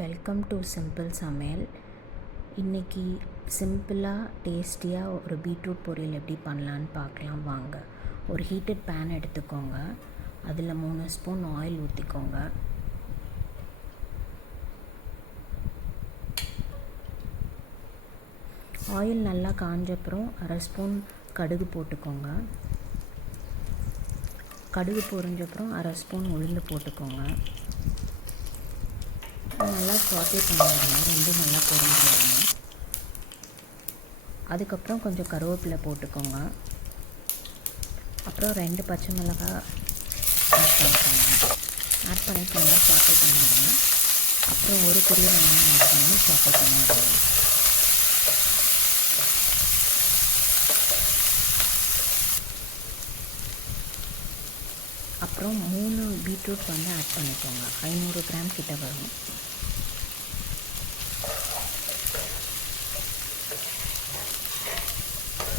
Welcome to simple சமையல். இன்றைக்கி சிம்பிளாக டேஸ்டியாக ஒரு பீட்ரூட் பொரியல் எப்படி பண்ணலான்னு பார்க்கலாம் வாங்க. ஒரு ஹீட்டட் பேன் எடுத்துக்கோங்க. அதில் 3 ஸ்பூன் ஆயில் ஊற்றிக்கோங்க. ஆயில் நல்லா காஞ்சப்புறம் 1/2 ஸ்பூன் கடுகு போட்டுக்கோங்க. கடுகு பொரிஞ்சப்புறம் 1/2 ஸ்பூன் உளுந்து போட்டுக்கோங்க. நல்லா சாட்டே பண்ணிடுங்க, ரொம்ப நல்லா பொரிஞ்சிடுங்க. அதுக்கப்புறம் கொஞ்சம் கருவேப்பிலை போட்டுக்கோங்க. அப்புறம் 2 பச்சை மிளகாய் ஆட் பண்ணிக்கோங்க. ஆட் பண்ணிட்டு நல்லா சாட்டே பண்ணிடுங்க. அப்புறம் ஒரு பெரிய வெங்காயம் ஆட் பண்ணி சாட்டே பண்ணிடுங்க. அப்புறம் 3 பீட்ரூட் ஆட் பண்ணிக்கோங்க. 500 கிராம் கிட்ட வரும்.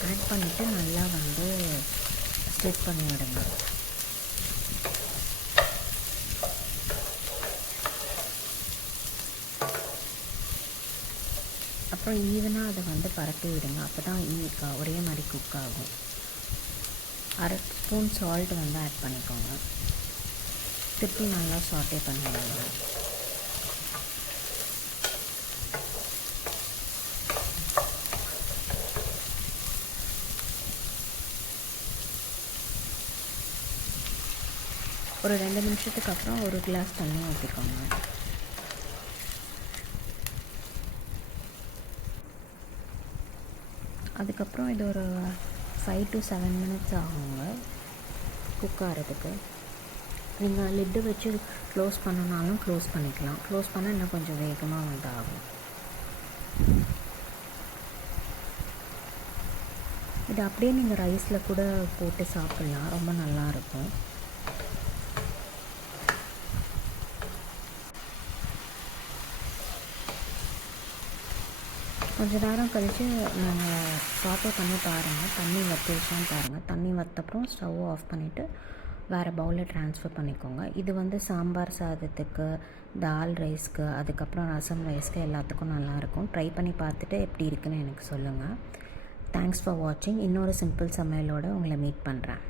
ஆட் பண்ணிவிட்டு நல்லா ஸ்டிச் பண்ணி விடுங்க. அப்புறம் ஈவனாக அதை பரப்பி விடுங்க. அப்போ தான் ஒரே மாதிரி குக் ஆகும். 1/2 ஸ்பூன் சால்ட் ஆட் பண்ணிக்கோங்க. திருப்பி நல்லா சாட்டே பண்ணிடுங்க. ஒரு 2 நிமிஷத்துக்கு அப்புறம் ஒரு கிளாஸ் தண்ணி ஊற்றிக்கோங்க. அதுக்கப்புறம் இது ஒரு 5 to 7 மினிட்ஸ் ஆகுங்க குக் ஆகிறதுக்கு. நீங்கள் லிட்டு வச்சு க்ளோஸ் பண்ணனாலும் க்ளோஸ் பண்ணிக்கலாம். க்ளோஸ் பண்ணால் இன்னும் கொஞ்சம் வேகமாக ஆகும். இது அப்படியே நீங்கள் ரைஸில் கூட போட்டு சாப்பிட்லாம், ரொம்ப நல்லாயிருக்கும். கொஞ்சம் நேரம் கழித்து நாங்கள் சாட்டே பண்ணி பாருங்கள், தண்ணி வற்றிடுச்சான்னு பாருங்கள். தண்ணி வற்றப்புறம் ஸ்டவ் ஆஃப் பண்ணிவிட்டு வேறு பவுலில் ட்ரான்ஸ்ஃபர் பண்ணிக்கோங்க. இது சாம்பார் சாதத்துக்கு, தால் ரைஸ்க்கு, அதுக்கப்புறம் ரசம் ரைஸ்க்கு எல்லாத்துக்கும் நல்லாயிருக்கும். ட்ரை பண்ணி பார்த்துட்டு எப்படி இருக்குன்னு எனக்கு சொல்லுங்கள். தேங்க்ஸ் ஃபார் வாட்சிங். இன்னொரு சிம்பிள் சமையலோடு உங்களை மீட் பண்ணுறேன்.